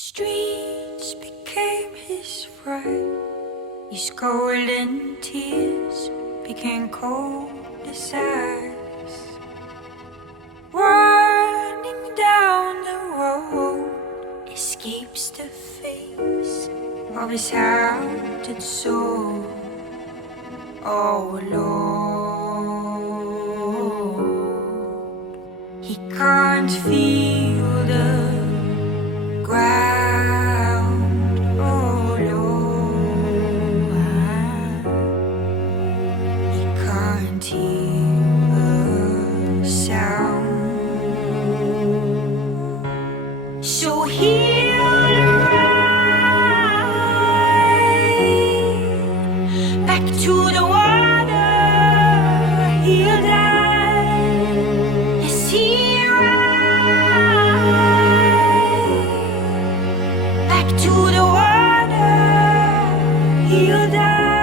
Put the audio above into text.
streets became his fright. His golden tears became cold as ice. Running down the road escapes the face of his haunted soul. Oh Lord, he can't feel the ground. Oh Lord, he can't hear a sound. So he'll ride back to the water. He'll die. Yes, he'll ride back to the water. He'll die.